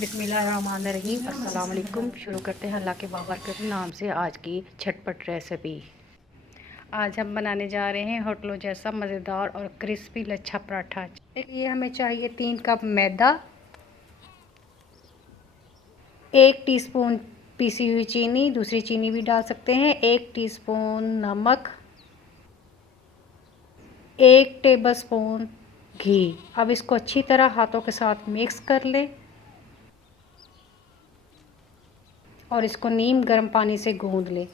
बिस्मिल्लाहिर्रहमानिर्रहीम। अस्सलाम वालेकुम। शुरू करते हैं अल्लाह के बाबरकत नाम से आज की झटपट रेसिपी। आज हम बनाने जा रहे हैं होटलों जैसा मज़ेदार और क्रिस्पी लच्छा पराठा। ये हमें चाहिए 3 कप मैदा, 1 टीस्पून पीसी हुई चीनी, दूसरी चीनी भी डाल सकते हैं, 1 टीस्पून नमक, 1 टेबलस्पून घी। अब इसको अच्छी तरह हाथों के साथ मिक्स कर लें और इसको नीम गर्म पानी से गूंद लें।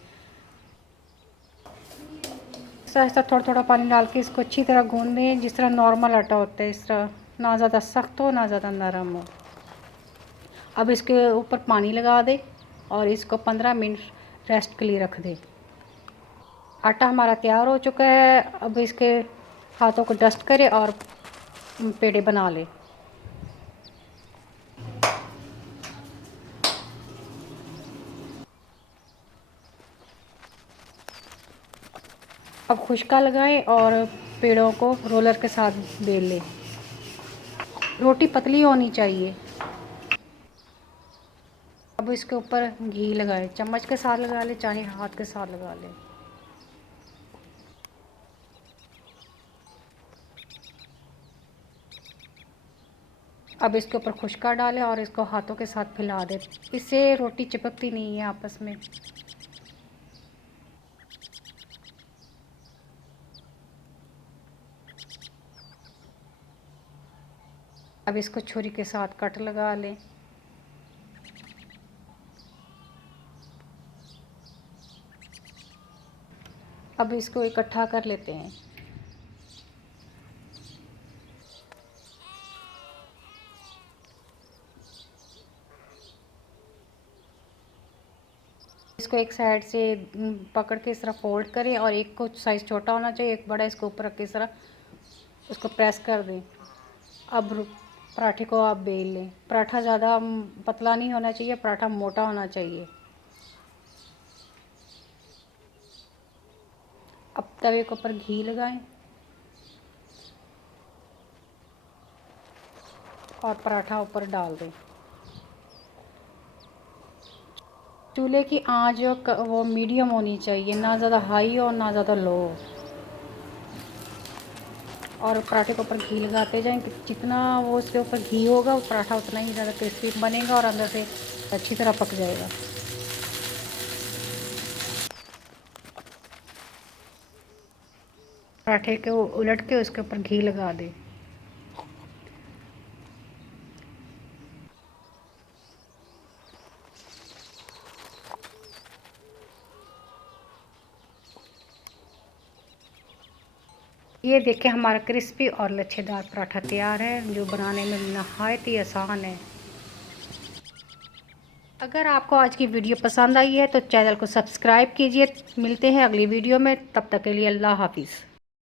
ऐसा थोड़ा थोड़ा पानी डाल के इसको अच्छी तरह गूंद लें, जिस तरह नॉर्मल आटा होता है, इस तरह, ना ज़्यादा सख्त हो ना ज़्यादा नरम हो। अब इसके ऊपर पानी लगा दें और इसको 15 मिनट रेस्ट के लिए रख दें। आटा हमारा तैयार हो चुका है। अब इसके हाथों को डस्ट करें और पेड़े बना लें। अब खुशका लगाएं और पेड़ों को रोलर के साथ बेल लें। रोटी पतली होनी चाहिए। अब इसके ऊपर घी लगाएं, चम्मच के साथ लगा लें चाहे हाथ के साथ लगा लें। अब इसके ऊपर खुशका डालें और इसको हाथों के साथ फैला दें। इससे रोटी चिपकती नहीं है आपस में। अब इसको छुरी के साथ कट लगा लें। अब इसको इकट्ठा कर लेते हैं। इसको एक साइड से पकड़ के इस तरह फोल्ड करें और एक को साइज़ छोटा होना चाहिए, एक बड़ा, इसको ऊपर रख के इस तरह उसको प्रेस कर दें। अब पराठे को आप बेल लें। पराठा ज़्यादा पतला नहीं होना चाहिए, पराठा मोटा होना चाहिए। अब तवे के ऊपर घी लगाएं और पराठा ऊपर डाल दें। चूल्हे की आंच जो वो मीडियम होनी चाहिए, ना ज़्यादा हाई हो ना ज़्यादा लो हो। और पराठे के ऊपर घी लगाते जाएं। जितना वो उसके ऊपर घी होगा वो पराठा उतना ही ज़्यादा क्रिस्पी बनेगा और अंदर से अच्छी तरह पक जाएगा। पराठे को उलट के उसके ऊपर घी लगा दें। ये देखें, हमारा क्रिस्पी और लच्छेदार पराठा तैयार है, जो बनाने में नहायत ही आसान है। अगर आपको आज की वीडियो पसंद आई है तो चैनल को सब्सक्राइब कीजिए। मिलते हैं अगली वीडियो में, तब तक के लिए अल्लाह हाफिज़।